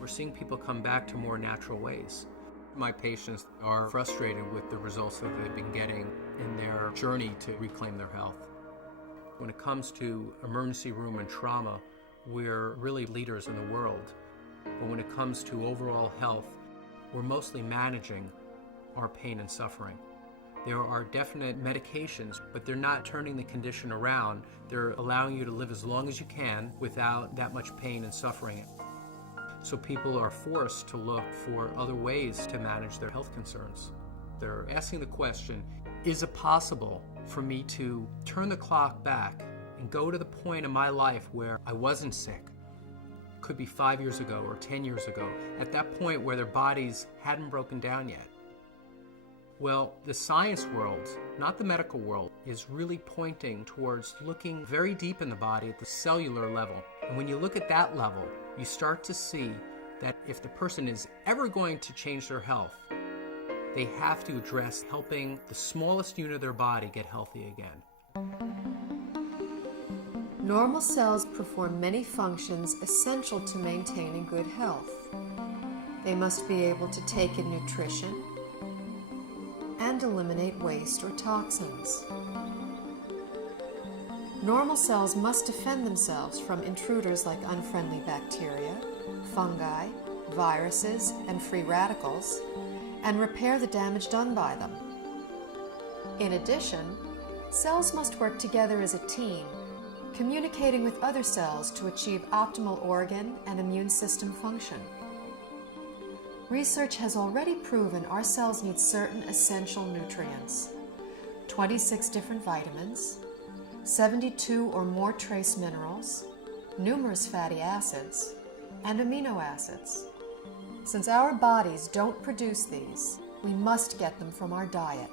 We're seeing people come back to more natural ways. My patients are frustrated with the results that they've been getting in their journey to reclaim their health. When it comes to emergency room and trauma, we're really leaders in the world. But when it comes to overall health, we're mostly managing our pain and suffering. There are definite medications, but they're not turning the condition around. They're allowing you to live as long as you can without that much pain and suffering. So people are forced to look for other ways to manage their health concerns. They're asking the question, is it possible for me to turn the clock back and go to the point in my life where I wasn't sick? Could be 5 years ago or 10 years ago, at that point where their bodies hadn't broken down yet. Well, the science world, not the medical world, is really pointing towards looking very deep in the body at the cellular level. And when you look at that level, you start to see that if the person is ever going to change their health, they have to address helping the smallest unit of their body get healthy again. Normal cells perform many functions essential to maintaining good health. They must be able to take in nutrition and eliminate waste or toxins. Normal cells must defend themselves from intruders like unfriendly bacteria, fungi, viruses, and free radicals, and repair the damage done by them. In addition, cells must work together as a team, communicating with other cells to achieve optimal organ and immune system function. Research has already proven our cells need certain essential nutrients, 26 different vitamins, 72 or more trace minerals, numerous fatty acids, and amino acids. Since our bodies don't produce these, we must get them from our diet.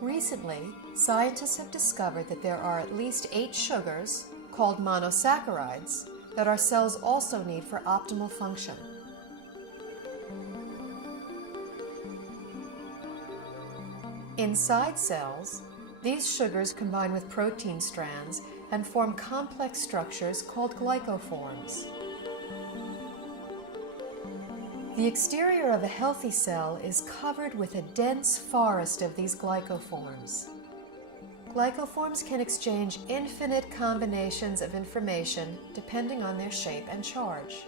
Recently, scientists have discovered that there are at least 8 sugars, called monosaccharides, that our cells also need for optimal function. Inside cells, these sugars combine with protein strands and form complex structures called glycoforms. The exterior of a healthy cell is covered with a dense forest of these glycoforms. Glycoforms can exchange infinite combinations of information depending on their shape and charge.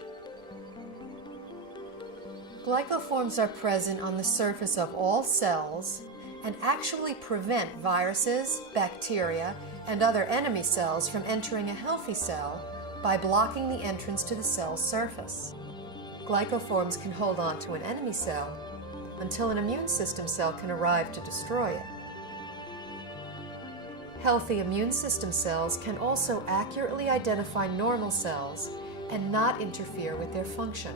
Glycoforms are present on the surface of all cells and actually prevent viruses, bacteria, and other enemy cells from entering a healthy cell by blocking the entrance to the cell's surface. Glycoforms can hold on to an enemy cell until an immune system cell can arrive to destroy it. Healthy immune system cells can also accurately identify normal cells and not interfere with their function.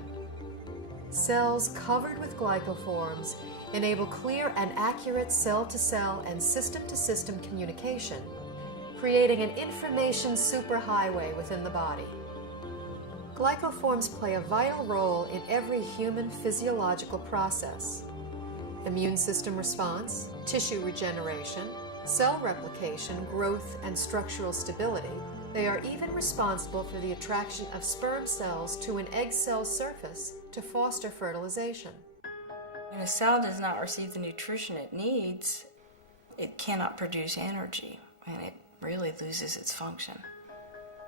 Cells covered with glycoforms enable clear and accurate cell-to-cell and system-to-system communication, creating an information superhighway within the body. Glycoforms play a vital role in every human physiological process: immune system response, tissue regeneration, cell replication, growth, and structural stability. They are even responsible for the attraction of sperm cells to an egg cell surface to foster fertilization. When a cell does not receive the nutrition it needs, it cannot produce energy, and it really loses its function.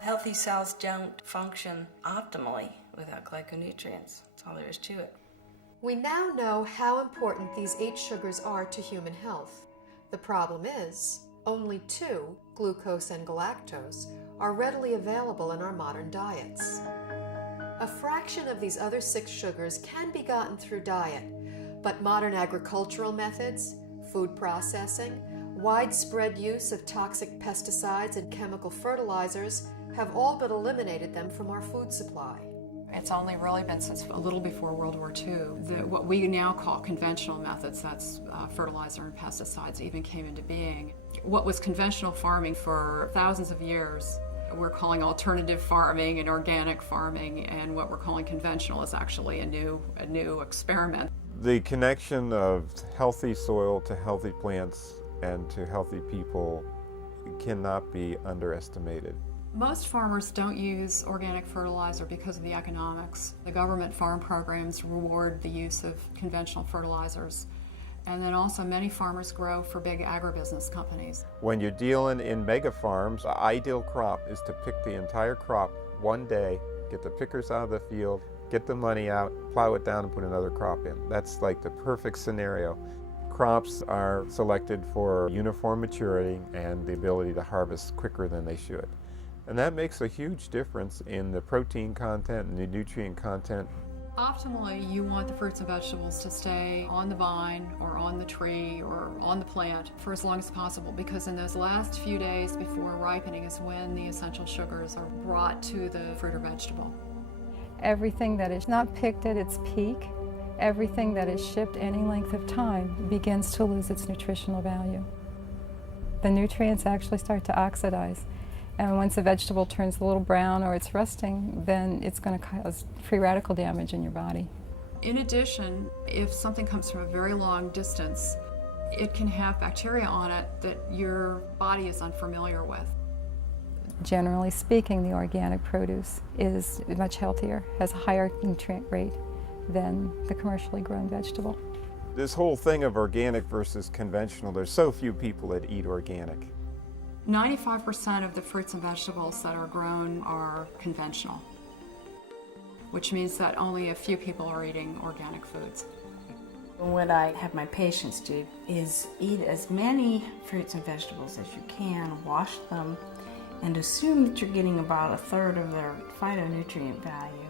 Healthy cells don't function optimally without glyconutrients. That's all there is to it. We now know how important these 8 sugars are to human health. The problem is, only 2, glucose and galactose, are readily available in our modern diets. A fraction of these other 6 sugars can be gotten through diet, but modern agricultural methods, food processing, widespread use of toxic pesticides and chemical fertilizers have all but eliminated them from our food supply. It's only really been since a little before World War II that what we now call conventional methods, that's fertilizer and pesticides, even came into being. What was conventional farming for thousands of years, we're calling alternative farming and organic farming, and what we're calling conventional is actually a new experiment. The connection of healthy soil to healthy plants and to healthy people cannot be underestimated. Most farmers don't use organic fertilizer because of the economics. The government farm programs reward the use of conventional fertilizers. And then also many farmers grow for big agribusiness companies. When you're dealing in mega farms, the ideal crop is to pick the entire crop one day, get the pickers out of the field, get the money out, plow it down and put another crop in. That's like the perfect scenario. Crops are selected for uniform maturity and the ability to harvest quicker than they should. And that makes a huge difference in the protein content and the nutrient content. Optimally, you want the fruits and vegetables to stay on the vine or on the tree or on the plant for as long as possible, because in those last few days before ripening is when the essential sugars are brought to the fruit or vegetable. Everything that is not picked at its peak, everything that is shipped any length of time begins to lose its nutritional value. The nutrients actually start to oxidize. And once a vegetable turns a little brown or it's rusting, then it's going to cause free radical damage in your body. In addition, if something comes from a very long distance, it can have bacteria on it that your body is unfamiliar with. Generally speaking, the organic produce is much healthier, has a higher nutrient rate than the commercially grown vegetable. This whole thing of organic versus conventional, there's so few people that eat organic. 95% of the fruits and vegetables that are grown are conventional, which means that only a few people are eating organic foods. What I have my patients do is eat as many fruits and vegetables as you can, wash them, and assume that you're getting about a third of their phytonutrient value.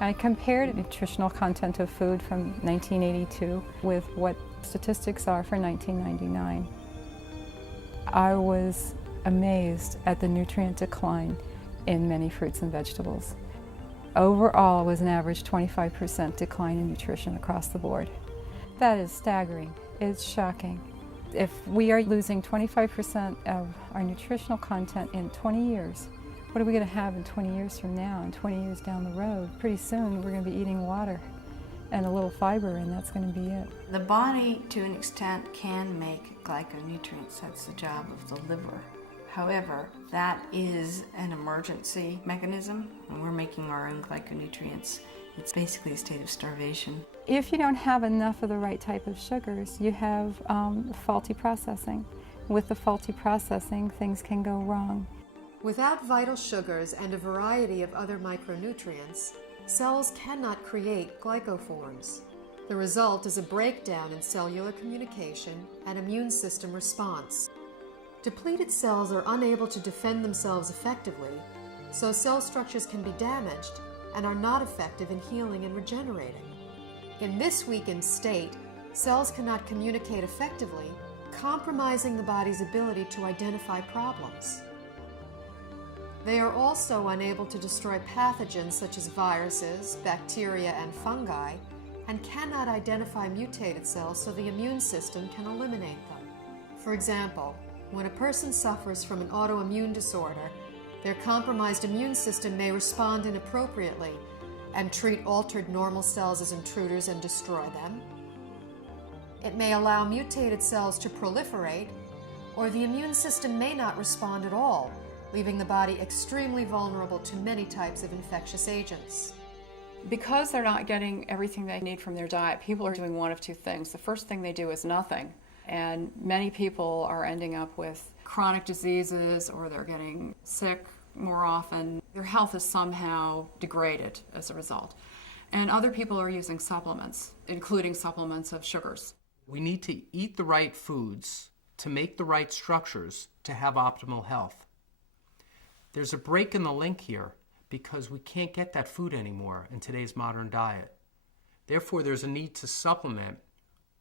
I compared nutritional content of food from 1982 with what statistics are for 1999. I was amazed at the nutrient decline in many fruits and vegetables. Overall, it was an average 25% decline in nutrition across the board. That is staggering. It's shocking. If we are losing 25% of our nutritional content in 20 years, what are we going to have in 20 years from now and 20 years down the road? Pretty soon we're going to be eating water and a little fiber, and that's going to be it. The body, to an extent, can make glyconutrients. That's the job of the liver. However, that is an emergency mechanism, and we're making our own glyconutrients. It's basically a state of starvation. If you don't have enough of the right type of sugars, you have faulty processing. With the faulty processing, things can go wrong. Without vital sugars and a variety of other micronutrients, cells cannot create glycoforms. The result is a breakdown in cellular communication and immune system response. Depleted cells are unable to defend themselves effectively, so cell structures can be damaged and are not effective in healing and regenerating. In this weakened state, cells cannot communicate effectively, compromising the body's ability to identify problems. They are also unable to destroy pathogens such as viruses, bacteria, and fungi, and cannot identify mutated cells so the immune system can eliminate them. For example, when a person suffers from an autoimmune disorder, their compromised immune system may respond inappropriately and treat altered normal cells as intruders and destroy them. It may allow mutated cells to proliferate, or the immune system may not respond at all, leaving the body extremely vulnerable to many types of infectious agents. Because they're not getting everything they need from their diet, people are doing one of two things. The first thing they do is nothing, and many people are ending up with chronic diseases, or they're getting sick more often. Their health is somehow degraded as a result. And other people are using supplements, including supplements of sugars. We need to eat the right foods to make the right structures to have optimal health. There's a break in the link here because we can't get that food anymore in today's modern diet. Therefore, there's a need to supplement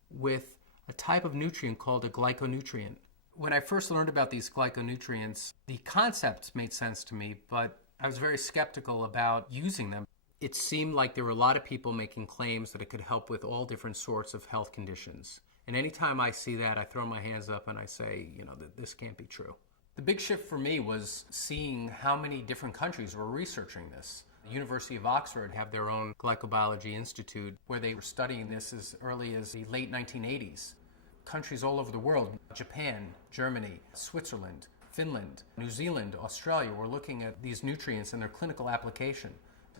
with a type of nutrient called a glyconutrient. When I first learned about these glyconutrients, the concepts made sense to me, but I was very skeptical about using them. It seemed like there were a lot of people making claims that it could help with all different sorts of health conditions. And anytime I see that, I throw my hands up and I say, this can't be true. The big shift for me was seeing how many different countries were researching this. The University of Oxford have their own Glycobiology Institute where they were studying this as early as the late 1980s. Countries all over the world, Japan, Germany, Switzerland, Finland, New Zealand, Australia were looking at these nutrients and their clinical application,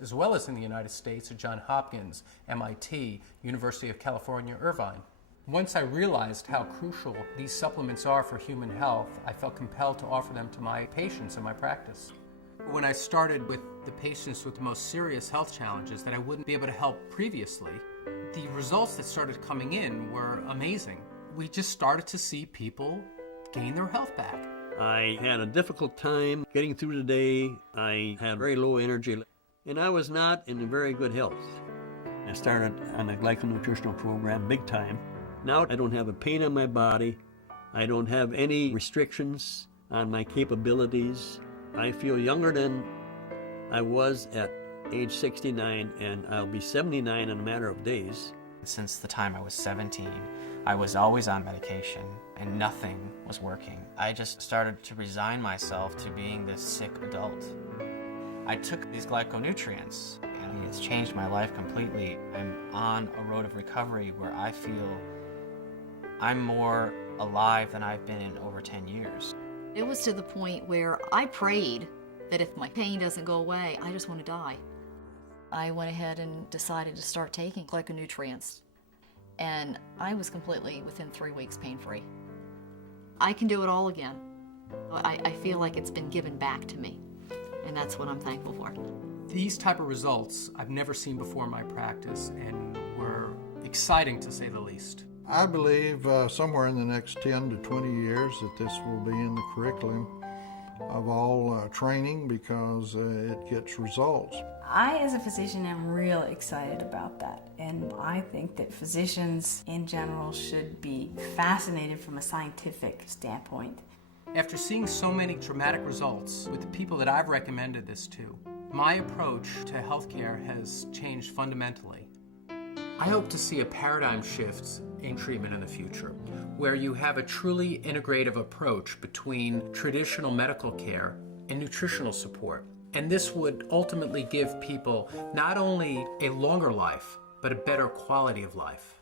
as well as in the United States at Johns Hopkins, MIT, University of California, Irvine. Once I realized how crucial these supplements are for human health, I felt compelled to offer them to my patients in my practice. When I started with the patients with the most serious health challenges that I wouldn't be able to help previously, the results that started coming in were amazing. We just started to see people gain their health back. I had a difficult time getting through the day. I had very low energy, and I was not in very good health. I started on a glyconutritional program big time. Now I don't have a pain in my body. I don't have any restrictions on my capabilities. I feel younger than I was at age 69, and I'll be 79 in a matter of days. Since the time I was 17, I was always on medication and nothing was working. I just started to resign myself to being this sick adult. I took these glyconutrients and it's changed my life completely. I'm on a road of recovery where I feel I'm more alive than I've been in over 10 years. It was to the point where I prayed that if my pain doesn't go away, I just want to die. I went ahead and decided to start taking glyconutrients, and I was completely, within 3 weeks, pain-free. I can do it all again. I feel like it's been given back to me, and that's what I'm thankful for. These type of results I've never seen before in my practice and were exciting to say the least. I believe somewhere in the next 10 to 20 years that this will be in the curriculum of all training because it gets results. I, as a physician, am real excited about that. And I think that physicians in general should be fascinated from a scientific standpoint. After seeing so many dramatic results with the people that I've recommended this to, my approach to healthcare has changed fundamentally. I hope to see a paradigm shift in treatment in the future, where you have a truly integrative approach between traditional medical care and nutritional support. And this would ultimately give people not only a longer life, but a better quality of life.